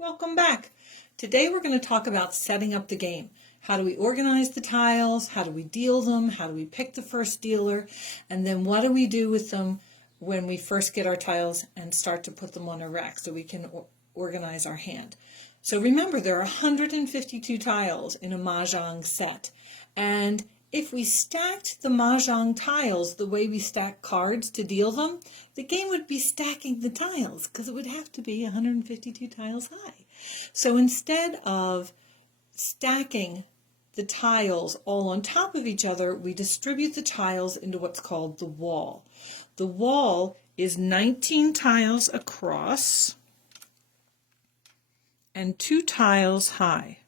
Welcome back. Today we're going to talk about setting up the game. How do we organize the tiles? How do we deal them? How do we pick the first dealer? And then what do we do with them when we first get our tiles and start to put them on a rack so we can organize our hand? So remember, there are 152 tiles in a Mahjong set. And if we stacked the Mahjong tiles the way we stack cards to deal them, the game would be stacking the tiles because it would have to be 152 tiles high. So instead of stacking the tiles all on top of each other, we distribute the tiles into what's called the wall. The wall is 19 tiles across and 2 tiles high.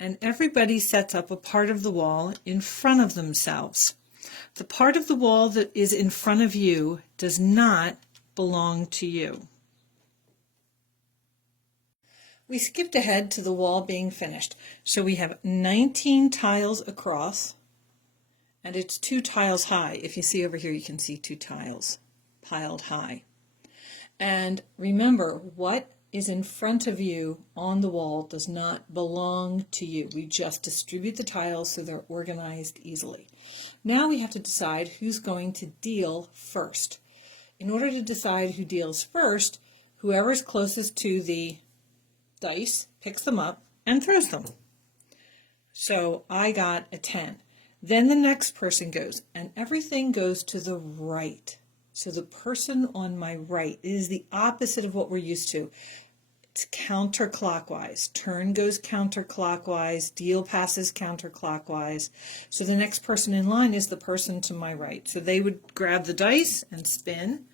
And everybody sets up a part of the wall in front of themselves. The part of the wall that is in front of you does not belong to you. We skipped ahead to the wall being finished. So we have 19 tiles across, and it's 2 tiles high. If you see over here, you can see 2 tiles piled high. And remember, what is in front of you on the wall does not belong to you. We just distribute the tiles so they're organized easily. Now we have to decide who's going to deal first. In order to decide who deals first, whoever's closest to the dice picks them up and throws them. So I got a 10. Then the next person goes, and everything goes to the right. So the person on my right is the opposite of what we're used to. It's counterclockwise. Turn goes counterclockwise. Deal passes counterclockwise. So the next person in line is the person to my right. So they would grab the dice and spin,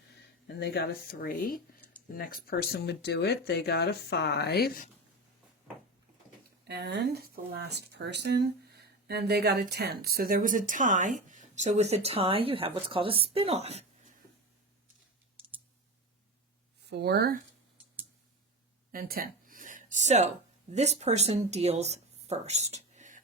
and they got a 3. The next person would do it. They got a 5. And the last person, and they got a 10. So there was a tie. So with a tie, you have what's called a spin-off. 4 and 10. So this person deals first.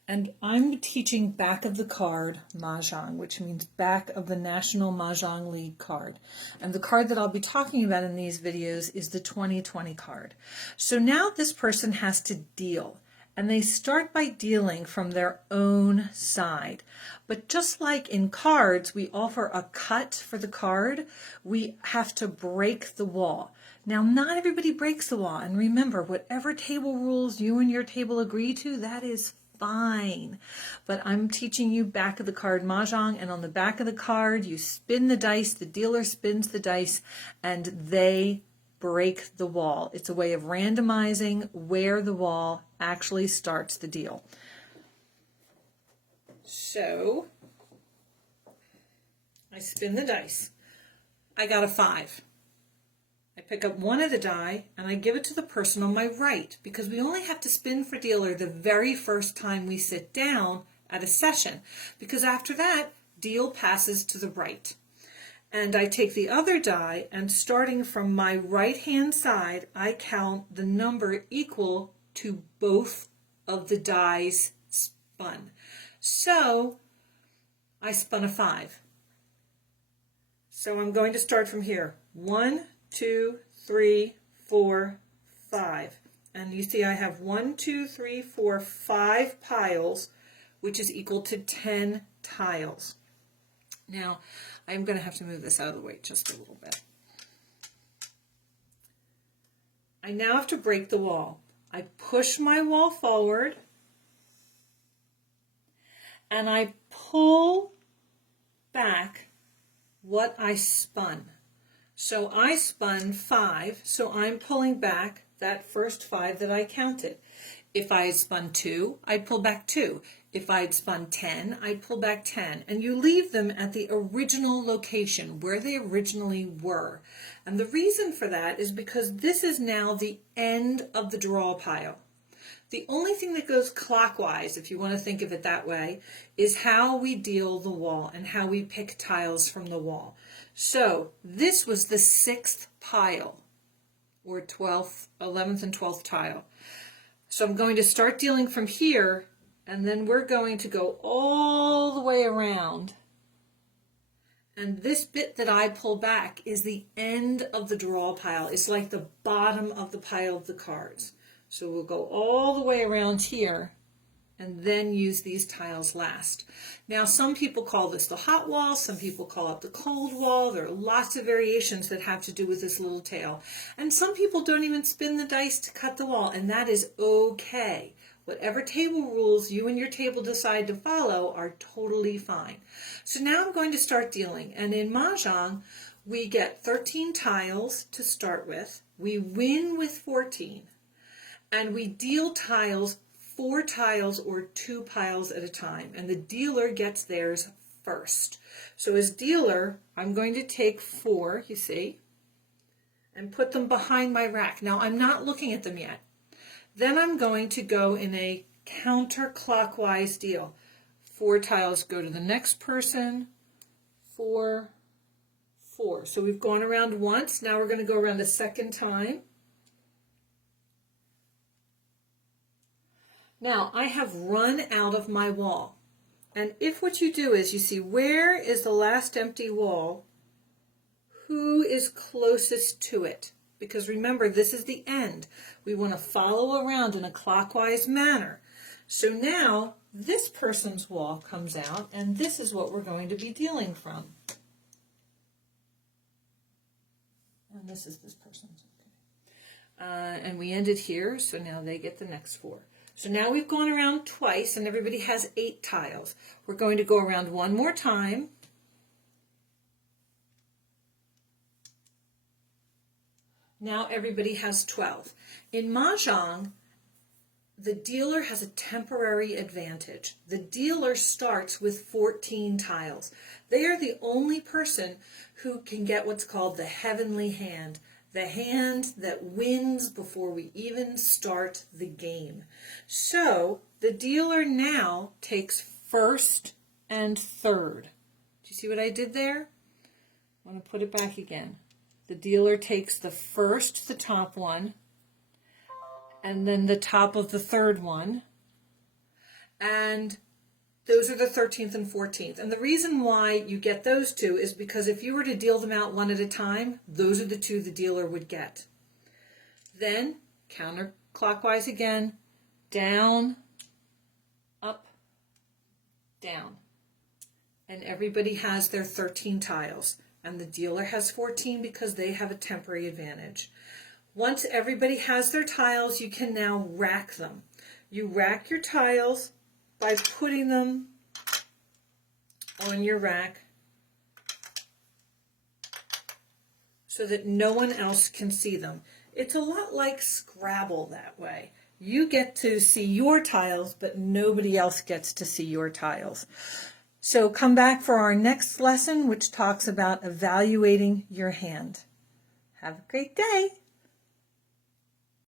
And I'm teaching back of the card Mahjong, which means back of the National Mahjong League card. And the card that I'll be talking about in these videos is the 2020 card. So now this person has to deal. And they start by dealing from their own side. But just like in cards, we offer a cut for the card, we have to break the wall. Now, not everybody breaks the wall. And remember, whatever table rules you and your table agree to, that is fine. But I'm teaching you back of the card Mahjong, and on the back of the card, you spin the dice, the dealer spins the dice, and they break the wall. It's a way of randomizing where the wall actually starts the deal. So I spin the dice. I got a 5. I pick up one of the die and I give it to the person on my right, because we only have to spin for dealer the very first time we sit down at a session, because after that, deal passes to the right. And I take the other die, and starting from my right-hand side, I count the number equal to both of the dies spun. So I spun a 5. So I'm going to start from here. 1, 2, 3, 4, 5. And you see I have 1, 2, 3, 4, 5 piles, which is equal to 10 tiles. Now, I'm going to have to move this out of the way just a little bit. I now have to break the wall. I push my wall forward, and I pull back what I spun. So I spun 5, so I'm pulling back that first 5 that I counted. If I had spun 2, I'd pull back 2. If I had spun 10, I'd pull back 10. And you leave them at the original location, where they originally were. And the reason for that is because this is now the end of the draw pile. The only thing that goes clockwise, if you want to think of it that way, is how we deal the wall and how we pick tiles from the wall. So this was the 6th pile, or 12th, 11th and 12th tile. So I'm going to start dealing from here, and then we're going to go all the way around And this bit that I pull back is the end of the draw pile. It's like the bottom of the pile of the cards. So we'll go all the way around here and then use these tiles last. Now, some people call this the hot wall, some people call it the cold wall. There are lots of variations that have to do with this little tail. And some people don't even spin the dice to cut the wall, and that is okay. Whatever table rules you and your table decide to follow are totally fine. So now I'm going to start dealing, and in Mahjong, we get 13 tiles to start with. We win with 14, and we deal tiles 4 tiles or 2 piles at a time, and the dealer gets theirs first. So as dealer, I'm going to take 4, you see, and put them behind my rack. Now I'm not looking at them yet. Then I'm going to go in a counterclockwise deal. 4 tiles go to the next person, 4, 4. So we've gone around once. Now we're going to go around a second time. Now, I have run out of my wall. And if what you do is you see where is the last empty wall, who is closest to it? Because remember, this is the end. We want to follow around in a clockwise manner. So now this person's wall comes out, and this is what we're going to be dealing from. And this is this person's. Okay. And we ended here, so now they get the next 4. So now we've gone around twice, and everybody has 8 tiles. We're going to go around one more time. Now everybody has 12. In Mahjong, the dealer has a temporary advantage. The dealer starts with 14 tiles. They are the only person who can get what's called the heavenly hand, the hand that wins before we even start the game. So the dealer now takes first and third. Do you see what I did there? I want to put it back again. The dealer takes the first, the top one, and then the top of the third one. And those are the 13th and 14th. And the reason why you get those 2 is because if you were to deal them out one at a time, those are the 2 the dealer would get. Then, counterclockwise again, down, up, down. And everybody has their 13 tiles. And the dealer has 14 because they have a temporary advantage. Once everybody has their tiles, you can now rack them. You rack your tiles by putting them on your rack so that no one else can see them. It's a lot like Scrabble that way. You get to see your tiles, but nobody else gets to see your tiles. So come back for our next lesson, which talks about evaluating your hand. Have a great day.